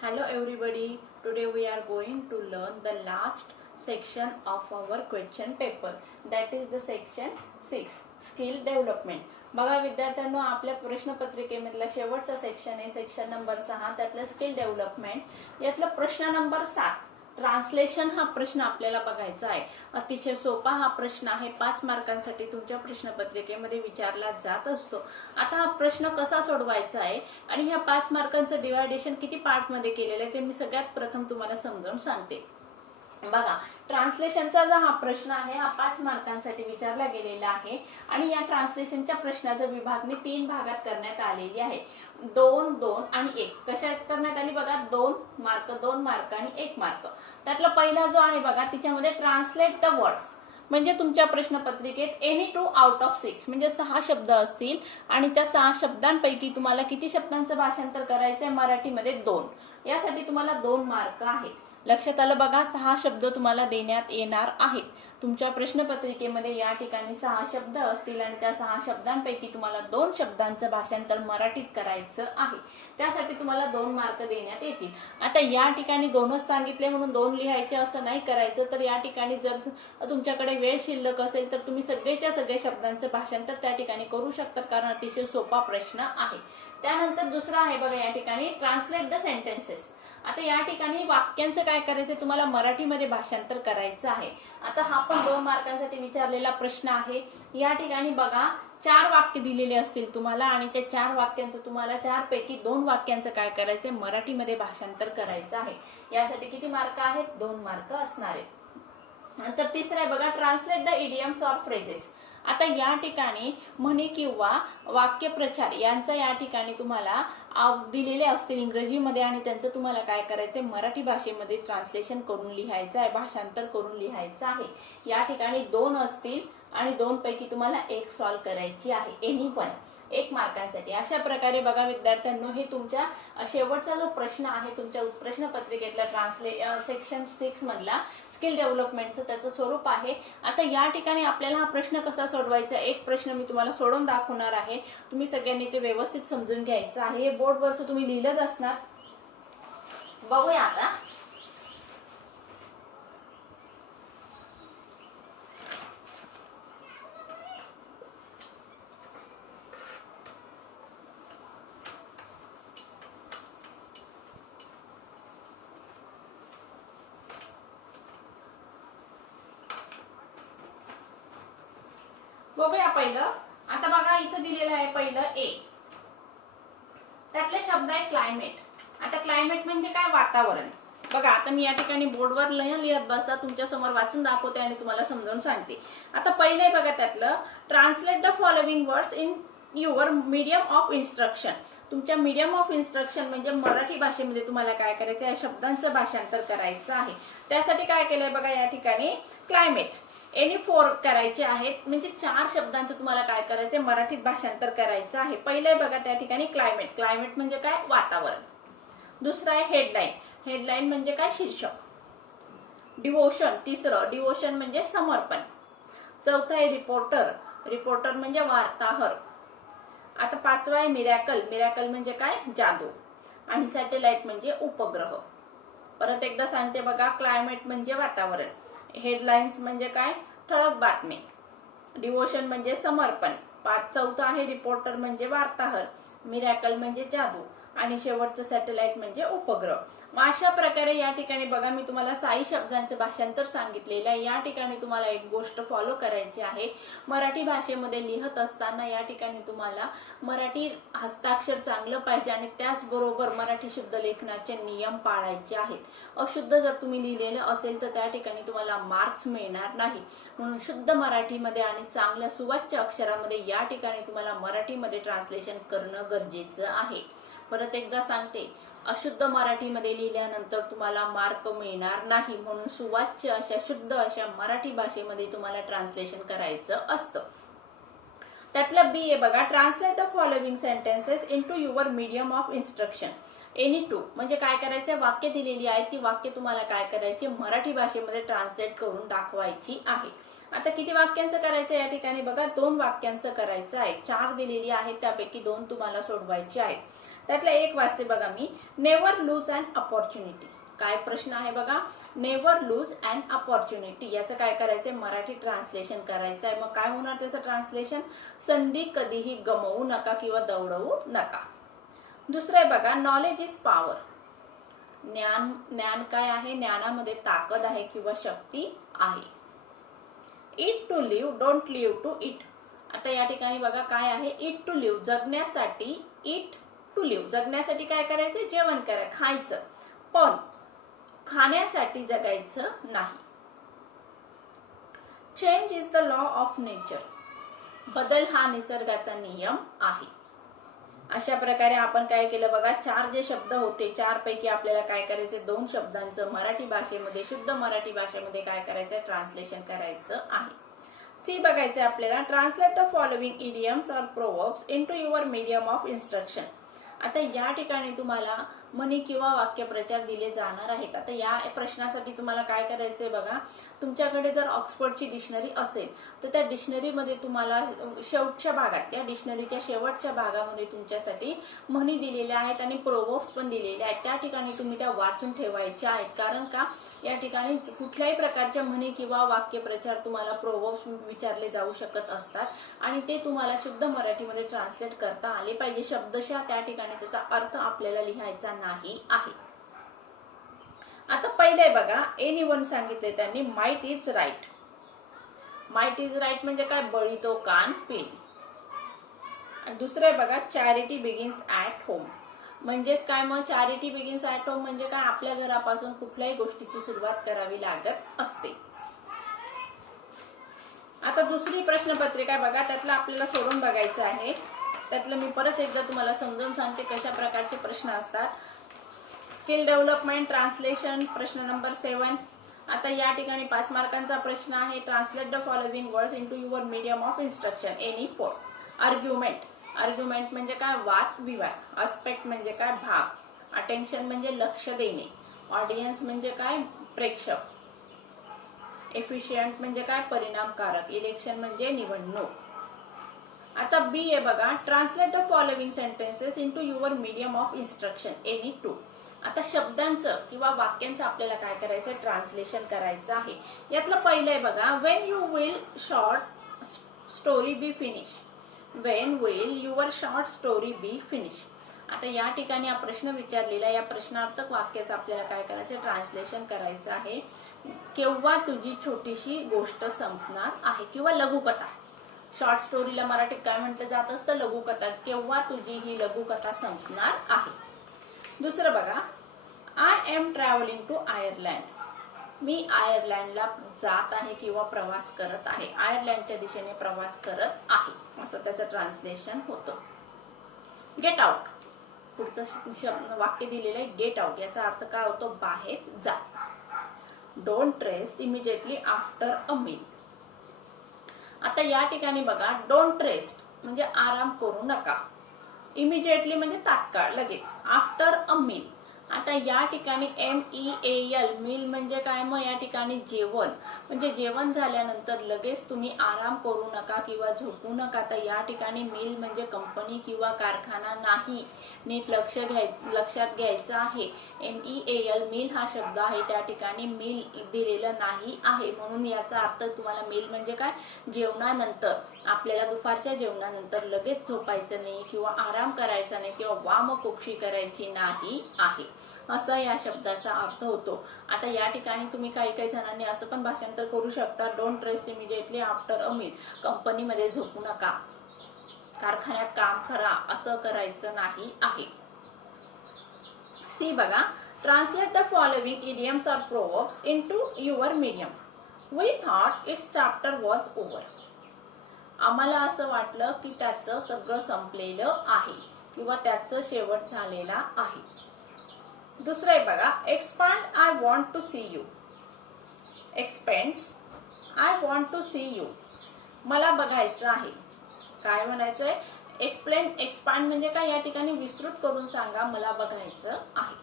Hello everybody, today we are going to learn the last section of our question paper, that is the section 6 skill development. बघा विद्यार्थ्यांनो, आपल्या प्रश्नपत्रिकेमधला शेवटचा section आहे section number 6 त्यातलं skill development यातला प्रश्न number 7 translation हा प्रश्न आपल्याला बघायचा आहे। अतिशय सोपा हा प्रश्न आहे, 5 मार्कांसाठी तुमच्या प्रश्नपत्रिकेमध्ये विचारला जात असतो। आता हा प्रश्न कसा सोडवायचा आहे आणि ह्या 5 मार्कांचं डिवायडेशन किती पार्ट मध्ये केलेलं आहे ते मी सगळ्यात प्रथम तुम्हाला समजावून सांगते। बघा, ट्रान्सलेशनचा जो हा प्रश्न आहे हा 5 मार्कांसाठी विचारला गेलेला आहे आणि या ट्रान्सलेशनच्या प्रश्नाचं विभागणी 3 भागात करण्यात आलेली आहे। 2, 2 आणि 1 कशा करण्यात आली बघा, 2 मार्क 2 मार्क आणि 1 मार्क। त्यातला पहिला जो आहे बघा, तिच्यामध्ये ट्रान्सलेट द वर्ड्स म्हणजे तुमच्या प्रश्नपत्रिकेत एनी 2 आउट ऑफ 6 म्हणजे 6 शब्द असतील आणि त्या 6 शब्दांपैकी तुम्हाला किती शब्दांचं भाषांतर करायचंय मराठीमध्ये 2। यासाठी तुम्हाला 2 मार्क आहेत। लक्षात आलं बघा, 6 शब्द तुम्हाला देण्यात येणार आहेत तुमच्या प्रश्नपत्रिकेमध्ये। या ठिकाणी 6 शब्द असतील आणि त्या 6 शब्दांपैकी तुम्हाला 2 शब्दांचं भाषांतर मराठीत करायचं आहे, त्यासाठी तुम्हाला 2 मार्क देण्यात येतील। आता या ठिकाणी 2च सांगितले म्हणून 2 लिहायचे असं नाही करायचं, तर या ठिकाणी जर तुमच्याकडे वेळ शिल्लक असेल तर तुम्ही सगळेच्या सगळे शब्दांचं भाषांतर त्या ठिकाणी करू शकता, कारण अतिशय सोपा प्रश्न आहे। त्यानंतर दुसरा आहे बघा, या ठिकाणी ट्रान्सलेट द सेंटेन्सेस। आता या ठिकाणी वाक्यांचं काय करायचं, तुम्हाला मराठीमध्ये भाषांतर करायचं आहे। आता हा पण 2 मार्कांसाठी विचारलेला प्रश्न आहे। या ठिकाणी बघा, 4 वाक्य दिलेले असतील तुम्हाला आणि त्या 4 वाक्यांचं तुम्हाला 4 पैकी 2 वाक्यांचं काय करायचंय, मराठीमध्ये भाषांतर करायचं आहे। यासाठी किती मार्क आहेत, 2 मार्क असणार आहेत। नंतर तिसरा आहे बघा, translate the idioms or phrases. आता या ठिकाणी म्हणी किंवा वाक्यप्रचार यांचा या ठिकाणी तुम्हाला दिलेले असतील इंग्रजीमध्ये आणि त्यांचं तुम्हाला काय करायचंय, मराठी भाषेमध्ये ट्रान्सलेशन करून लिहायचं आहे, भाषांतर करून लिहायचं आहे। या ठिकाणी 2 असतील आणि 2 पैकी तुम्हाला 1 सॉल्व करायची आहे, एनी 1 मार्कांसाठी। अशा प्रकारे बघा विद्यार्थ्यांनो, हे तुमच्या शेवटचा जो प्रश्न आहे तुमच्या प्रश्नपत्रिकेतला सेक्शन 6 मधला स्किल डेव्हलपमेंटचं त्याचं स्वरूप आहे। आता या ठिकाणी आपल्याला हा प्रश्न कसा सोडवायचा, एक प्रश्न मी तुम्हाला सोडून दाखवणार आहे, तुम्ही सगळ्यांनी ते व्यवस्थित समजून घ्यायचं आहे। हे बोर्डवरचं तुम्ही लिहिलंच असणार, बघूया आता। बघूया पहिलं। आता बघा, इथं दिलेलं आहे पहिलं ए, त्यातले शब्द आहे क्लायमेट। आता क्लायमेट म्हणजे काय, वातावरण। बघा, आता मी या ठिकाणी बोर्डवर लिहित बसता तुमच्या समोर वाचून दाखवते आणि तुम्हाला समजावून सांगते। आता पहिले बघा, त्यातलं translate the following words in your medium of instruction. तुमच्या मीडियम ऑफ इन्स्ट्रक्शन म्हणजे मराठी भाषेमध्ये तुम्हाला काय करायचं, या शब्दांचं भाषांतर करायचं आहे। त्यासाठी काय केलंय बघा, या ठिकाणी क्लायमेट एनी 4 करायचे आहेत, म्हणजे 4 शब्दांचं तुम्हाला काय करायचंय, मराठीत भाषांतर करायचं आहे। पहिले बघा, त्या ठिकाणी क्लायमेट, क्लायमेट म्हणजे काय, वातावरण। दुसरा आहे हेडलाईन, हेडलाईन म्हणजे काय, शीर्षक। डिवोशन, तिसरं डिवोशन म्हणजे समर्पण। चौथं आहे रिपोर्टर, रिपोर्टर म्हणजे वार्ताहर। आता 5वं आहे मिरॅकल, मिरॅकल म्हणजे काय, जादू। आणि सॅटेलाइट म्हणजे उपग्रह। परत एकदा सांगते बघा, क्लायमेट म्हणजे वातावरण, हेडलाईन्स म्हणजे काय, ठळक बातमी, डिवोशन म्हणजे समर्पण, चौथं आहे रिपोर्टर म्हणजे वार्ताहर, मिरॅकल म्हणजे जादू आणि शेवटचं सॅटेलाइट म्हणजे उपग्रह। अशा प्रकारे या ठिकाणी बघा, मी तुम्हाला 6 शब्दांचं भाषांतर सांगितलेलं आहे। या ठिकाणी तुम्हाला एक गोष्ट फॉलो करायची आहे, मराठी भाषेमध्ये लिहत असताना या ठिकाणी तुम्हाला मराठी हस्ताक्षर चांगलं पाहिजे आणि त्याचबरोबर मराठी शुद्ध लेखनाचे नियम पाळायचे आहेत। अशुद्ध जर तुम्ही लिहिलेलं असेल तर त्या ठिकाणी तुम्हाला मार्क्स मिळणार नाही, म्हणून शुद्ध मराठीमध्ये आणि चांगल्या सुवाच्य अक्षरामध्ये या ठिकाणी तुम्हाला मराठीमध्ये ट्रान्सलेशन करणं गरजेचं आहे। परत एकदा सांगते, अशुद्ध मराठीमध्ये लिहिल्यानंतर तुम्हाला मार्क मिळणार नाही, म्हणून सुवाच्य अशा शुद्ध अशा मराठी भाषेमध्ये तुम्हाला ट्रान्सलेशन करायचं असतं। त्यातलं बी आहे बघा, translate the following sentences into your medium of instruction any 2 म्हणजे काय करायचं, वाक्य दिलेली आहेत ती वाक्य तुम्हाला काय करायची, मराठी भाषेमध्ये ट्रान्सलेट करून दाखवायची आहे। आता किती वाक्यांचं करायचं या ठिकाणी बघा, 2 वाक्यांचं करायचं आहे। 4 दिलेली आहेत, त्यापैकी 2 तुम्हाला सोडवायची आहेत। त्यातला एक वाचते बघा मी, नेव्हर लूज अन अपॉर्च्युनिटी. काय प्रश्न आहे बघा, नेव्हर लूज अँड अपॉर्च्युनिटी. याचं काय करायचंय, मराठी ट्रान्सलेशन करायचं आहे. मग काय होणार त्याचं ट्रान्सलेशन, संधी कधीही गमवू नका किंवा दवडवू नका. दुसरं आहे बघा, नॉलेज इज पॉवर. ज्ञान काय आहे, ज्ञानामध्ये ताकद आहे किंवा शक्ती आहे. Eat to live, don't live to eat. आता या ठिकाणी बघा काय आहे, इट टू लिव्ह, जगण्यासाठी. इट टू लिव्ह, जगण्यासाठी काय करायचं, जेवण करायचं, खायचं, पण खाण्यासाठी जगायचं नाही. Change is the law of nature, बदल हा निसर्गाचा नियम आहे. अशा प्रकारे आपण काय केलं बघा, 4 जे शब्द होते 4 पैकी आपल्याला काय करायचे, 2 शब्दांचं मराठी भाषेमध्ये, शुद्ध मराठी भाषेमध्ये काय करायचं, ट्रान्सलेशन करायचं आहे. सी बघायचं आपल्याला, ट्रान्सलेट द फॉलोइंग इडियम्स और proverbs into your medium of instruction. आता या ठिकाणी तुम्हाला म्हणी किंवा वाक्यप्रचार दिले जाणार आहेत. आता या प्रश्नासाठी तुम्हाला काय करायचंय बघा, तुमच्याकडे जर ऑक्सफर्डची डिक्शनरी असेल तर त्या डिक्शनरीमध्ये तुम्हाला शेवटच्या भागात, त्या डिक्शनरीच्या शेवटच्या भागामध्ये तुमच्यासाठी म्हणी दिलेल्या आहेत आणि प्रोव्हर्ब्स पण दिलेले आहेत. त्या ठिकाणी तुम्ही त्या वाचून ठेवायच्या आहेत. कारण का, या ठिकाणी कुठल्याही प्रकारच्या म्हणी किंवा वाक्यप्रचार तुम्हाला प्रोव्हर्ब्स विचारले जाऊ शकत असतात आणि ते तुम्हाला शुद्ध मराठीमध्ये ट्रान्सलेट करता आले पाहिजे. शब्दशः त्या ठिकाणी त्याचा अर्थ आपल्याला लिहायचा नाही आहे. आता पहिले बघा, एनीवन सांगितले त्यांनी, might is right. Might is right म्हणजे काय, बळी तो कान पिळी. आणि दुसरे बघा, चॅरिटी बिगिन्स ॲट होम. म्हणजेच काय, मग चॅरिटी बिगिन्स ॲट होम म्हणजे काय, आपल्या घरापासून कुठल्याही गोष्टीची सुरुवात करावी लागत असते. आता दुसरी प्रश्नपत्रिका बघा, त्यातलं आपल्याला सोडून बघायचं आहे. त्यातलं मी परत एकदा तुम्हाला समजावून सांगते कशा प्रकारचे प्रश्न असतात. स्किल डेव्हलपमेंट, ट्रान्सलेशन, प्रश्न नंबर 7. आता या ठिकाणी 5 मार्कांचा प्रश्न आहे. Translate the following words into your medium of instruction, any 4. Argument, argument म्हणजे काय, वाद विवाद. अस्पेक्ट म्हणजे काय, भाग. अटेन्शन म्हणजे लक्ष देणे. ऑडियन्स म्हणजे काय, प्रेक्षक. एफिशियंट म्हणजे काय, परिणामकारक. इलेक्शन म्हणजे निवडणूक. आता बी आहे बघा, translate the following sentences into your medium of instruction, any 2. आता शब्दांचं किंवा वाक्यांचं आपल्याला काय करायचं, ट्रान्सलेशन करायचं आहे. यातलं पहिलं आहे बघा, when you will short story B finish. When will your short story B finish. आता या ठिकाणी हा प्रश्न विचारलेला, या प्रश्नार्थक वाक्याचं आपल्याला काय करायचं, ट्रान्सलेशन करायचं आहे. केव्हा तुझी छोटीशी गोष्ट संपणार आहे किंवा लघुकथा. शॉर्ट स्टोरीला मराठीत काय म्हटलं जात असतं, लघुकथा. केव्हा तुझी ही लघुकथा संपणार आहे. दुसरं बघा, I am travelling to Ireland. मी आयर्लंडला जात आहे किंवा प्रवास करत आहे. आयर्लंडच्या दिशेने प्रवास करत आहे, असं त्याचं ट्रान्सलेशन होतं. गेट आउट, पुढचं वाक्य दिलेलं आहे गेट आउट. याचा अर्थ काय होतो, बाहेर जा. Don't rest immediately after a meal. आता या ठिकाणी बघा, डोंट रेस्ट म्हणजे आराम करू नका. इमिजिएटली म्हणजे तात्काळ, लगेच. आफ्टर अ मील, आता या ठिकाणी MEAL, मील म्हणजे काय, मग या ठिकाणी जेवण, म्हणजे जेवण झाल्यानंतर लगेच तुम्ही आराम करू नका किंवा झोपू नका. तर या ठिकाणी मील म्हणजे कंपनी किंवा कारखाना नाही. नीट लक्षात घ्यायचं आहे. MEAL, मील हा शब्द आहे, त्या ठिकाणी मील दिलेलं नाही आहे. म्हणून याचा अर्थ तुम्हाला मील म्हणजे काय, जेवणानंतर, आपल्याला दुपारच्या जेवणानंतर लगेच झोपायचं नाही किंवा आराम करायचा नाही किंवा वामकुक्षी करायची नाही आहे, असा या शब्दाचा अर्थ होतो. आता या ठिकाणी तुम्ही काही जणांनी असं पण भाषांतर करू शकता, don't rest immediately after a meal. कंपनीमध्ये झोपू नका, कारखान्यात काम करा, असं करायचं नाही आहे. सी बघा, ट्रान्सलेट द फॉलोइंग इडियम्स और proverbs into your medium. We thought its chapter was over. आम्हाला असं वाटलं की त्याचं सगळं संपलेलं आहे किंवा त्याचं शेवट झालेला आहे. दुसरं आहे बघा, expand, I want to see you. Expands, I want to see you. मला बघायचं आहे. काय म्हणायचंय, एक्सप्लेन, एक्सपांड म्हणजे काय, या ठिकाणी विस्तृत करून सांगा, मला बघायचं आहे.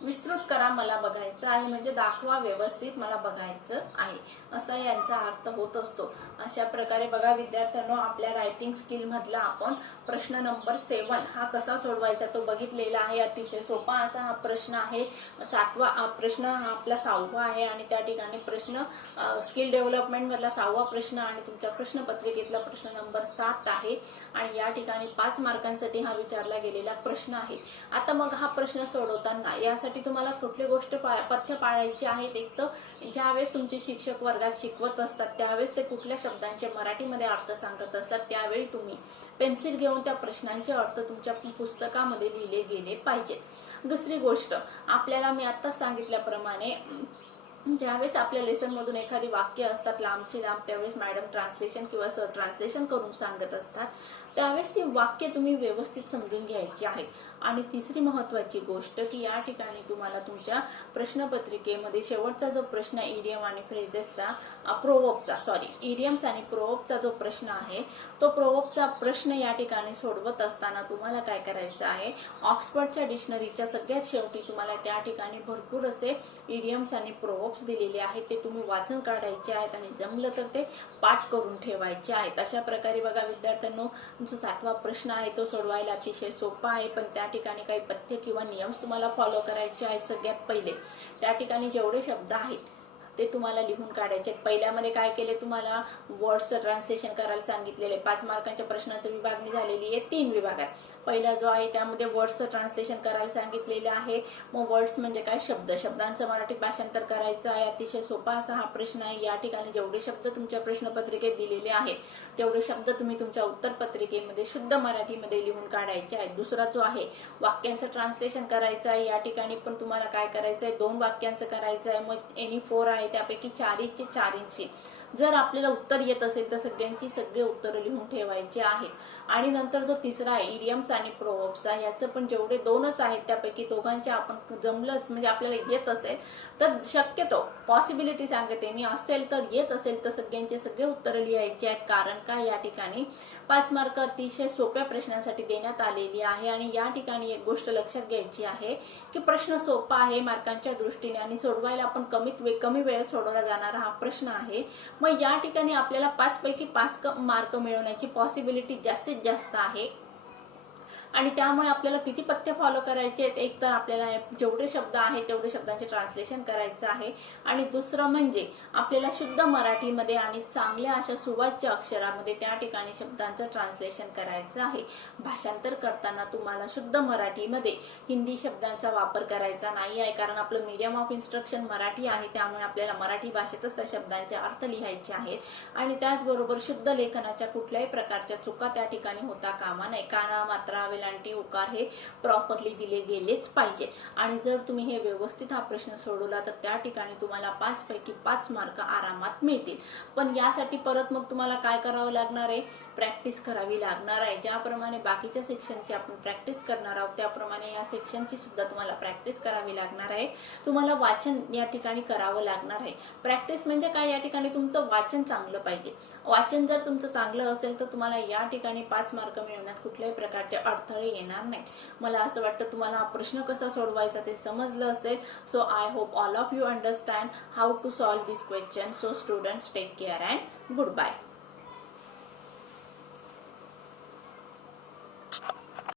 विस्तृत करा, मला बघायचं आहे, म्हणजे दाखवा व्यवस्थित, मला बघायचं आहे, असा यांचा अर्थ होत असतो. अशा प्रकारे बघा विद्यार्थ्यांनो, आपल्या रायटिंग स्किल मधला आपण प्रश्न नंबर 7 हा कसा सोडवायचा तो बघितलेला आहे. अतिशय सोपा असा हा प्रश्न आहे. 7वा प्रश्न हा आपला 6वा आहे आणि त्या ठिकाणी प्रश्न स्किल डेव्हलपमेंट मधला 6वा प्रश्न आणि तुमच्या प्रश्नपत्रिकेतला प्रश्न नंबर 7 आहे आणि या ठिकाणी 5 मार्कांसाठी हा विचारला गेलेला प्रश्न आहे. आता मग हा प्रश्न सोडवताना यासाठी तुम्हाला कुठली गोष्ट पथ्य पाळायची आहेत. एक तर ज्यावेळेस तुमचे शिक्षक वर्गात शिकवत असतात त्यावेळेस ते कुठल्या शब्दांचे मराठीमध्ये अर्थ सांगत असतात त्यावेळी तुम्ही पेन्सिल घेऊन त्या प्रश्नांचे अर्थ तुमच्या पुस्तकामध्ये लिहिले गेले पाहिजेत. दुसरी गोष्ट, आपल्याला मी आता सांगितल्याप्रमाणे ज्यावेळेस आपल्या लेसन मधून एखादी वाक्य असतात लांबची लांब, त्यावेळेस मॅडम ट्रान्सलेशन किंवा सर ट्रान्सलेशन करून सांगत असतात, त्यावेळेस ती वाक्य तुम्ही व्यवस्थित समजून घ्यायची आहेत. आणि तिसरी महत्वाची गोष्ट की या ठिकाणी तुम्हाला तुमच्या प्रश्नपत्रिकेमध्ये शेवटचा जो प्रश्न इडियम आणि फ्रेजेसचा इडियम्स आणि प्रोव्हर्ब्सचा जो प्रश्न आहे तो प्रोव्हर्ब्सचा प्रश्न या ठिकाणी सोडवत असताना तुम्हाला काय करायचं आहे, ऑक्सफर्डच्या डिक्शनरीच्या सगळ्यात शेवटी तुम्हाला त्या ठिकाणी भरपूर असे इडियम्स आणि प्रोव्हर्ब्स दिलेले आहेत, ते तुम्ही वाचून काढायचे आहेत आणि जमलं तर ते पाठ करून ठेवायचे आहेत. अशा प्रकारे बघा विद्यार्थ्यांनो, जो 7वा प्रश्न आहे तो सोडवायला अतिशय सोपा आहे, पण त्या ठिकाणी काही पथ्य किंवा नियम तुम्हाला फॉलो करायचे आहेत. सगळ्यात पहिले त्या ठिकाणी जेवढे शब्द आहेत ते तुम्हाला लिहून काढायचे. पहिल्यामध्ये काय केले, तुम्हाला वर्ड्सचं ट्रान्सलेशन करायला सांगितलेले. 5 मार्कांच्या प्रश्नाची विभागणी झालेली आहे 3 विभागात. पहिला जो आहे त्यामध्ये वर्ड्सचं ट्रान्सलेशन करायला सांगितलेलं आहे. मग वर्ड्स म्हणजे काय, शब्द, शब्दांचं मराठी भाषांतर करायचं आहे. अतिशय सोपा असा हा प्रश्न आहे. या ठिकाणी जेवढे शब्द तुमच्या प्रश्नपत्रिकेत दिलेले आहेत तेवढे शब्द तुम्ही तुमच्या उत्तरपत्रिकेमध्ये शुद्ध मराठीमध्ये लिहून काढायचे आहेत. दुसरा जो आहे वाक्यांचं ट्रान्सलेशन करायचं आहे. या ठिकाणी पण तुम्हाला काय करायचं आहे, 2 वाक्यांचं करायचं आहे. मग एनी 4 आहे त्यापैकी 4चे 4 जर आपल्याला उत्तर येत असेल तर सगळ्यांची सगळे उत्तर लिहून ठेवायचे आहेत. आणि नंतर जो तिसरा आहे इडियम्स आणि प्रोव्हर्ब्सचा, याचं पण जेवढे 2च आहेत त्यापैकी दोघांचे आपण जमलंच म्हणजे आपल्याला येत असेल तर शक्यतो पॉसिबिलिटी सांगते मी, असेल तर येत असेल तर सगळ्यांचे सगळे उत्तर लिहायचे आहेत. कारण काय, या ठिकाणी 5 मार्क अतिशय सोप्या प्रश्नांसाठी देण्यात आलेली आहे. आणि या ठिकाणी एक गोष्ट लक्षात घ्यायची आहे की प्रश्न सोपा आहे मार्कांच्या दृष्टीने आणि सोडवायला आपण कमी वेळेत सोडवला जाणारा हा प्रश्न आहे. मग या ठिकाणी आपल्याला 5 पैकी 5 मार्क मिळवण्याची पॉसिबिलिटी जास्तीत जास्त आहे. आणि त्यामुळे आपल्याला किती पथ्य फॉलो करायचे आहेत, एक तर आपल्याला जेवढे शब्द आहेत तेवढे शब्दांचे ट्रान्सलेशन करायचं आहे आणि दुसरं म्हणजे आपल्याला शुद्ध मराठीमध्ये आणि चांगल्या अशा सुवाच्य अक्षरामध्ये त्या ठिकाणी शब्दांचं ट्रान्सलेशन करायचं आहे. भाषांतर करताना तुम्हाला शुद्ध मराठीमध्ये हिंदी शब्दांचा वापर करायचा नाही आहे, कारण आपलं मीडियम ऑफ इन्स्ट्रक्शन मराठी आहे. त्यामुळे आपल्याला मराठी भाषेतच त्या शब्दांचे अर्थ लिहायचे आहेत आणि त्याचबरोबर शुद्ध लेखनाच्या कुठल्याही प्रकारच्या चुका त्या ठिकाणी होता कामा नये. काना, मात्रा, वेलांटी, उकार हे प्रॉपरली दिले गेलेच पाहिजे. आणि जर तुम्ही हे व्यवस्थित हा प्रश्न सोडवला तर त्या ठिकाणी तुम्हाला 5 पैकी 5 मार्क आरामात मिळतील. पण यासाठी परत मग तुम्हाला काय करावं लागणार आहे, प्रॅक्टिस करावी लागणार आहे. ज्याप्रमाणे बाकीच्या सेक्शनची आपण प्रॅक्टिस करणार आहोत त्याप्रमाणे या सेक्शनची सुद्धा तुम्हाला प्रॅक्टिस करावी लागणार आहे. तुम्हाला वाचन या ठिकाणी करावं लागणार आहे. प्रॅक्टिस म्हणजे काय, या ठिकाणी तुमचं वाचन चांगलं पाहिजे. वाचन जर तुमचं चांगलं असेल तर तुम्हाला या ठिकाणी 5 मार्क मिळवण्यात कुठल्याही प्रकारचे अडथळे येणार नाहीत. मला असं वाटतं तुम्हाला हा प्रश्न कसा सोडवायचा ते समजलं असेल. So I hope all of you understand how to solve this question. So students, take care and good bye.